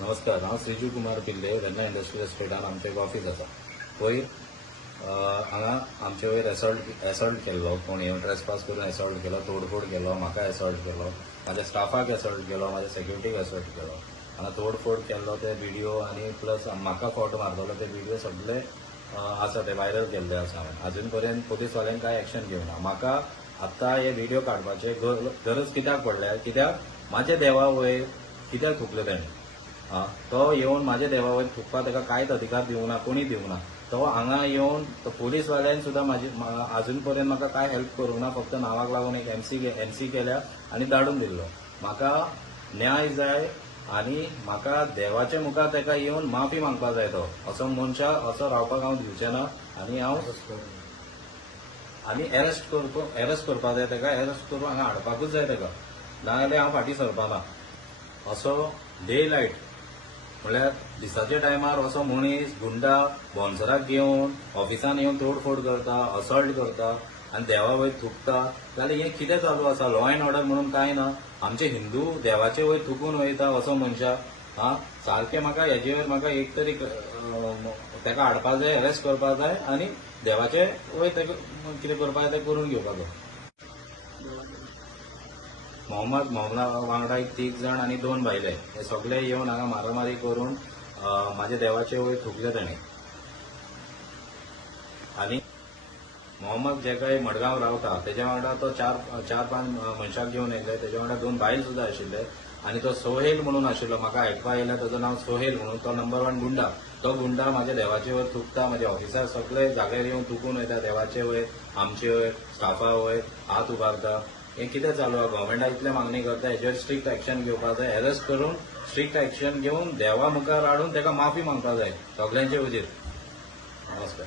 नमस्कार, हांव श्रीजू कुमार पिल्ले, वेर्ना इंडस्ट्रियल एस्टेटान आमचें एक ऑफिस आसा. वयर हांगा आमचे वयर एसॉल्ट केल्लो, कोण येवन ट्रेसपास करून एसॉल्ट केलो, तोडफोड केलो, म्हाका एसॉल्ट केलो, म्हाज्या स्टाफाक एसॉल्ट केलो, म्हाज्या सेक्युरिटीक एसॉल्ट केलो. हांगा तोडफोड केल्लो ते व्हिडिओ आनी प्लस म्हाका फोटो मारतलो ते व्हिडिओ सगळे आसा ते व्हायरल केल्ले आसा हांवें. अजून पर्यंत पुलीसवाल्यांनी कांय एक्शन घेवना. म्हाका आत्तां हे व्हिडिओ काडपाचे गरज कित्याक पडल्या, कित्याक म्हाजे देवा वयर कित्याक थुकले ताणें. तो येवन म्हाज्या देवा वयर थुकपाक ताका कांयच अधिकार दिवना, कोणी दिवना. तो हांगा येवन तो पुलीसवाल्यान सुद्दां अजून पर्यंत म्हाका कांय हेल्प करूंक ना. फक्त नांवाक लागून एक एमसी केल्या आनी धाडून दिल्लो. म्हाका न्याय जाय आनी म्हाका देवाच्या मुखार ताका येवन माफी मागपाक जाय. तो असो मनशाक असो रावपाक हांव दिवचें ना आनी अरेस्ट करपाक जाय ताका. अरेस्ट करून हांगा हाडपाकूच जाय ताका, नाजाल्यार हांव फाटीं सरपाना. असो डे लायट म्हळ्यार दिसाच्या टायमार असो मनीस गुंडा बोनसराक घेवन ऑफिसान येवन तोडफोड करता, असॉल्ट करता आनी देवा वयर थुकता, जाल्यार हें कितें चालू आसा? लॉ अँड ऑर्डर म्हणून कांय ना. आमचे हिंदू देवाचे वयर थुकून वयता असो मनशाक सारकें म्हाका हेजे वयर म्हाका एक तरी ताका हाडपाक जाय, अरेस्ट करपाक जाय आनी देवाचे वयर ताका कितें करपाक जाय तें करून घेवपाक जाय. मोहम्मद वांगडा एक 3 जाण आनी 2 बायले हे सगळे येवन हांगा मारामारी करून म्हाज्या देवाचे वयर थुकले ताणें. आनी मोहम्मद जे काही मडगांव रावता तेज्या वांगडा तो 4-5 मनशाक घेवन येयले. तेज्या वांगडा 2 बायल सुद्दां आशिल्ले आनी तो सोहेल म्हणून आशिल्लो. म्हाका आयकपाक येयलें ताचो नांव सोहेल म्हणून. तो नंबर 1 गुंडा. तो गुंडा म्हाज्या देवाचे वयर थुकता, म्हाज्या ऑफिसार सगळे जाग्यार येवन थुकून वयता. देवाचे वयर, आमचे वयर, स्टाफा वयर हात उबारता. हें कितें चालू आहा? गव्हर्मेंटाक इतले मागणी करता, हेजेर स्ट्रिक्ट एक्शन घेवपाक जाय. अरेस्ट करून स्ट्रिक्ट एक्शन घेवन देवा मुखार हाडून ताका माफी मागपाक जाय सगळ्यांचे वजेर. नमस्कार.